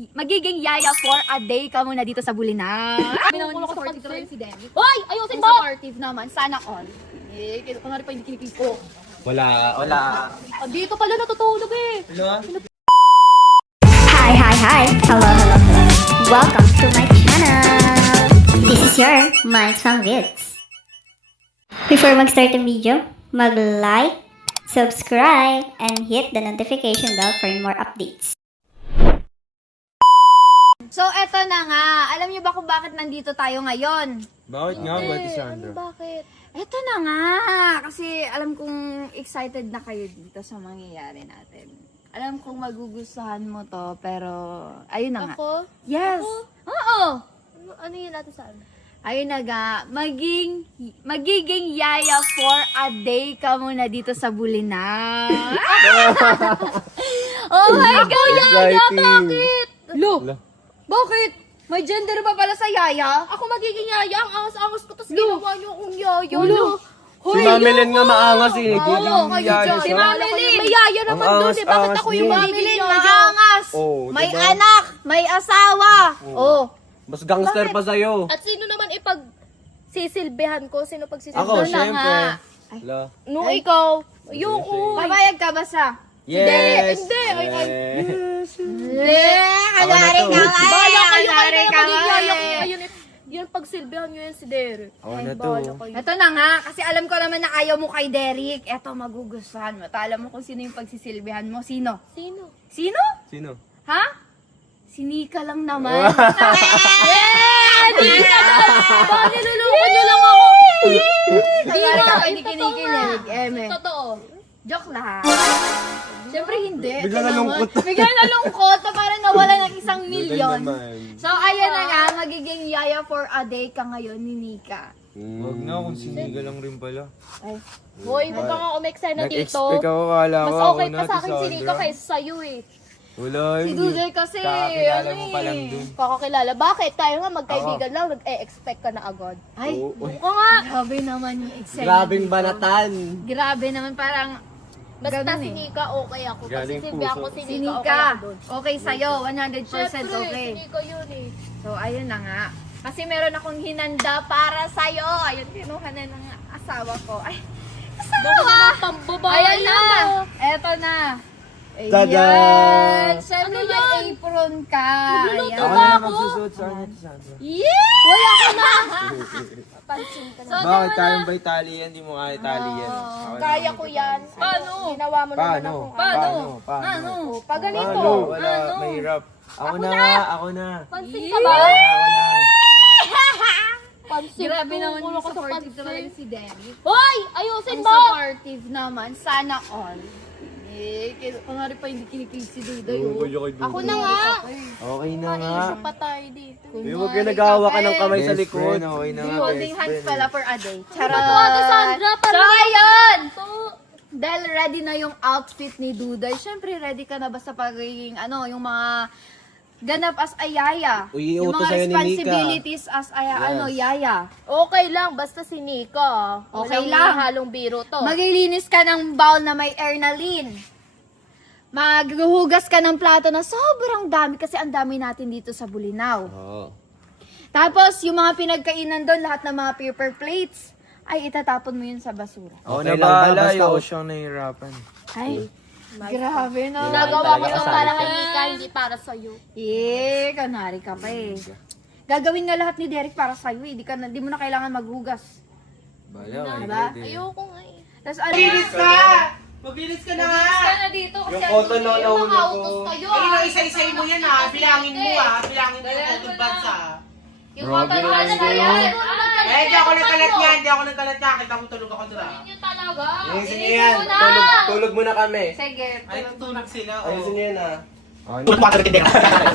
Magiging yaya for a day ka muna dito sa Bulinaw. Sabi naman yung supportive talaga si Demi. Hoy! Ayusin Yung mo! supportive naman, sana all. Eh, kaya kunwari pa hindi kinikilig ko. Wala. Dito pala natutulog eh. Hi. Hello. Welcome to my channel. This is your Minds Fang Vids. Before mag-start ang video, mag-like, subscribe, and hit the notification bell for more updates. So, eto na nga. Alam niyo ba kung bakit nandito tayo ngayon? Bakit nga ba, Sandra? Bakit? Eto na nga. Kasi alam kong excited na kayo dito sa mangyayari natin. Alam kong magugustuhan mo to, pero ayun na nga. Ako? Yes. Ako? Oo. Ano yun natin saan? Ayun na nga. Magiging yaya for a day ka muna dito sa Bulinaw. Oh my God, yaya! Bakit? Lo! Bakit? May gender ba pala sa yaya? Ako magiging yaya. Ang angas-angas ko, tapos ginawa niyo akong yaya. Si Mamelin nga maangas eh. Oo, kayo dyan. Si Mamelin. May yaya naman Ang doon eh. Bakit angas-angas ako yung niya. magiging Mamelin, yaya? maangas. Oh, May diba? anak. May asawa. Oh. Mas gangster pa sa'yo. At sino naman ipag sisilbihan ko? Sino Ako, pagsisilbihan? na syempre. nga. Hala. Nung ikaw. Ayoko. Papayag ka ba sa? Yes! Hindi. Kanari ka ba? Bala kayo Kanari ka ba? magiging yaya ko ngayon. Yun pagsilbihan nyo yan si Derek. Ako na to. Bala kayo. Ito na nga, kasi alam ko naman na ayaw mo kay Derek. Eto, magugustuhan mo. Alam mo kung sino yung pagsisilbihan mo. Sino? Sino? Sino? Sino? Ha? Si Nika lang naman. Nika lang! Bakit niluloko nyo lang ako? Kanari ka ba hindi Totoo kinikilig? nga. Eme. Totoo. Joke lang. Siyempre hindi. Bigla nalungkot. Bigla nalungkot na parang nawala ng 1 milyon. naman. So, ayan na nga, magiging yaya for a day ka ngayon ni Nika. Wag na kung siniga lang rin pala. Hoy, huwag ka nga umeksena dito. Nag-expect ako, kala ko Mas ako okay na, pa sa akin si Sandra. Nico kaysa sa'yo eh. Wala Si yun. Dudoy kasi, Kakakilala ano mo pa lang eh. dun. Kakakilala. Bakit? Tayo nga magkaibigan lang, nag-e-expect ka na agad. Ay, Oo. oo nga. Grabe naman yung excitement. Grabing banatan. Grabe naman, parang Basta ganun si eh. Nika, okay ako. Kasi Galing silbihan puso. ko si Si Nika, okay Nika, ako dun. okay sa'yo, 100% Siyempre, okay. si Nika yun eh. So, ayun na nga. Kasi meron akong hinanda para sa'yo. Ayun, kinuha na ng asawa ko. Ay, Bakit asawa! naman pambabae Ayan na! yan? Eto na. Tada! Ayan! Siyempre, Ano may yan? apron ka. Magluluto Ako Ayan. na magsusuot sa kanya, Sandra. Yeah! Wala ka na! Pansin ka na. So, Bakit tayong ba itali yan? Di mo kaya itali yan. Ako na. Kaya ko yan. Paano? Ginawa mo naman Paano? akong Paano? Paano? Ano? Pag ganito. Paano? Wala, Ano? mahirap. Ako na! Ako na! Pansin Yeah. ka ba? Ako na! Pansin Grabe ko, naman ulo yung ko sa supportive pansin. talaga si Derek. Hoy! Ayusin Ang mo! supportive naman, sana all. Eh, kunwari pa hindi kinikilig si Dudoy. Oo, oh. kaya kay Dudoy. Ako na nga. Okay na nga. Maisip pa tayo dito. Eh, huwag kayo nagawa ka ng kamay sa Best likod. friend, okay na nga. Holding best hands friend. pala for a day. Charot! Ito ate Sandra, So, parang... ayun! Ito. Dahil ready na yung outfit ni Dudoy, syempre ready ka na ba sa pagiging, yung mga ganap as a yaya? Uy, Yung iutos mga sa'yo ni Nika. responsibilities as a, yaya. Okay lang, basta si Nika. Okay Walang lang. halong biro to. Maglilinis ka ng bowl na may Ernalyn. Maghuhugas ka ng plato na sobrang dami kasi ang dami natin dito sa Bulinaw. Oo. Tapos, yung mga pinagkainan doon, lahat ng mga paper plates, ay itatapon mo yun sa basura. Ako Okay na lang ba? bahala. Basta Ayoko ako- siyang nahihirapan. Ay, grabe na. Ginagawa ko Talaga to kasali para ka. kay Nika, hindi para sa'yo. Kanari ka pa eh. Gagawin nga lahat ni Derek para sa'yo eh. Di mo na kailangan maghugas. Bahala, Diba? Ayoko nga eh. Tapos Maglinis ka! Maglinis ka na nga! Maglinis ka na dito kasi Yung cotton na yung mga naulo utos ko. kayo. Ayun ang isa-isay mo yan ha. Bilangin mo ha. Bilangin mo yung cotton buds ha. Yung Grabe cotton naman buds na kayo. yan. Eh, di ako nagkalat niyan. Di ako nagkalat niya. Kita mo tulog ako doon ha. Yun talaga. Eh, sige Ayusin yan. mo na. Tulog muna kami. Sige. Ay, tutulog sila. Ayusin niyo yan ah. Tulog pa ka rin din.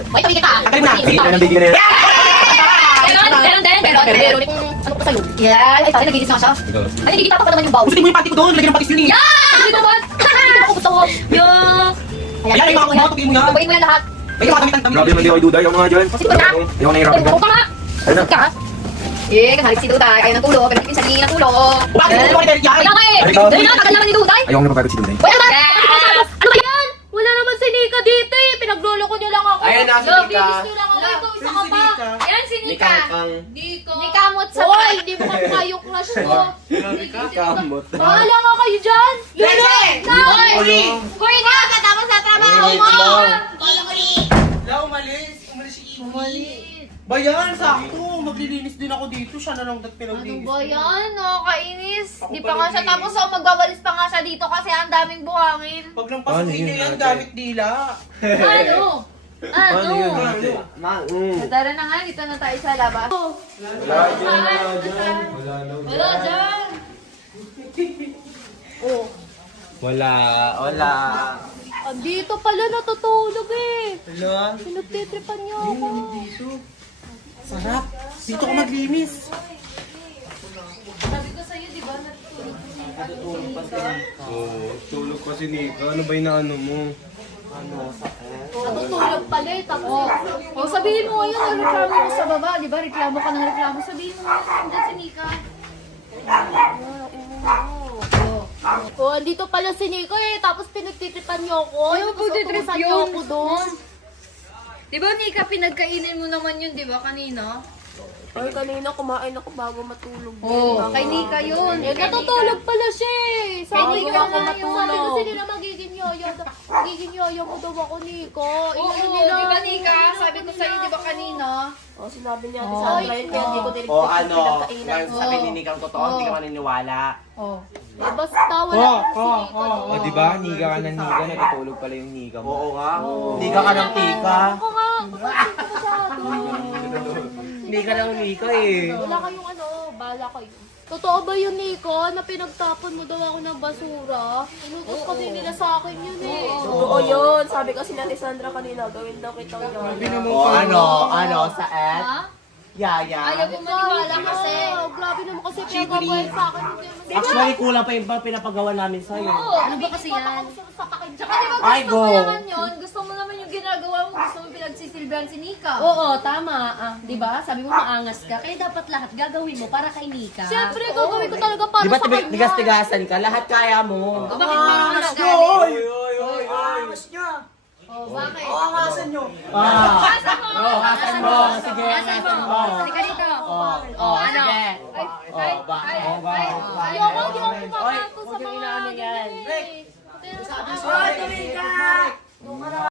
May tumigil ka. Tagalin na. Sige, na bigyan na yan. Pero, ano pa sa'yo? Yan. Ay, tayo nagigising siya. Ay, nagigita pa naman yung bowl. Gusto mo yung panty ko doon. Lagyan ng panty sling. Hindi naman. Hindi ako gusto ko. Yung... Yan yung mga kumotugin mo yan. Tubayin mo yan lahat. May mga damit-damit. Grabe naman di ako duday. Ayaw mga dyan. Sino ba na? Ayaw na hirapan ka. Huwag ka nga. Ayun na. Ka. Kahit si Duday, ayaw ng tulo, pero hindi pinsan ng tulo. Bakit mo kay Derek yan? Kaya nga eh. Ay, ikaw. Dahil nakatagal naman ni Duday. Ayaw na mapagod si Duday. Wala ba? Ano ba yan? Wala naman si Nika dito eh. pinagluloko niyo lang ako. Ayan na, si Love, Nika. bibis niyo lang ako. Ikaw, isa ka pa. Yan si Nika. Nikangkang. Nikamot sa Hoy, hindi mo kamukha yung crush ko. Kamot. Bahala nga kayo dyan. Kuya na, katapos sa trabaho mo. Wala, umalis. Umalis si Iggy. Bayan, sakto. Maglilinis din ako dito. Siya na lang dapat Ano pinaglinis. ba yan? Nakakainis. Ako Di pa pa nga siya naglinis. tapos ako magbabalis pa nga siya dito kasi ang daming buhangin. Pag lang pasukin niyo yan, gamit dila. Ano? Paano yun, Ano? ate? Tara na nga, dito na tayo sa labas. Wala dyan, wala dyan. Wala dyan. Wala. Andito pala natutulog eh. Wala. Pinagtitripan niyo ako. Sarap. Dito ko maglinis. Sabi ko sa'yo, di ba, natutulog ka? Oo, tulog pa si Nika. Ano ba yung naano mo? Natutulog pala eh. Tapos, O sabihin mo ngayon, reklamo mo sa baba, di ba? Reklamo ka ng reklamo. Sabihin mo ngayon, nandyan si Nika. oh, andito pala si Nico eh. Tapos pinagtitripan niyo ako. Ayaw ko titrip Tutusan niyo yun. ako doon. Di ba, Nika, pinagkainin mo naman yun, di ba, kanina? Ay, kanina kumain ako bago matulog. Kay Nika yun. Eh, natutulog pala siya eh. Sabi Kay ko Nico ako nga yun. matulog. Sabi ko sila magiging yoyo. Magiging yoyo mo daw ako, Nico. Oo, di ba, Nika? Sabi ko sa'yo, di ba, kanina? Oh, sinabi niya ate Sandra yun, kaya hindi ko din O ano, pinagkainan. ngayon sabi ni Nikang totoo, hindi ka maniniwala. Oh. Eh, basta wala akong si Nico doon. O, di ba? Nika ka ng Nika. Natutulog pala yung Nika mo. Oo nga. Hindi ka ng tika. Ako nga, bakit ko masyado? Hindi ka ng nika eh. Wala kayong ano, bala kayo. Totoo ba yun, Nico, na pinagtapon mo daw ako ng basura? Inutos kasi nila sa akin yun eh. Oo yun. Sabi kasi natin Sandra kanina, gawin daw kitang yun. O ano, sa Ed? Ha? Yaya. Ayaw ko maniwala kasi. Oh, grabe naman kasi pinagawa sa akin. Hindi Actually, kulang pa yung pinapagawa namin sa'yo. Ano ba kasi yan? Sa takin. Tsaka di ba Ay, gusto mo go. naman yun? Gusto mo naman yung ginagawa mo. Gusto mo pinagsisilbihan si Nika. Oo, tama. Di ba? Sabi mo maangas ka. Kaya dapat lahat gagawin mo para kay Nika. Siyempre, gagawin ko talaga para Di ba sa kanya. tigas-tigasan ka? Lahat kaya mo. O bakit parang nagalit? Oh, bakit? Angasan nyo. Asan mo? Asan mo? Sige, asan mo? Halika dito. Oh, ano? sige. Ayoko, hindi ako pumapato sa mga ganyan eh. Sabi ko,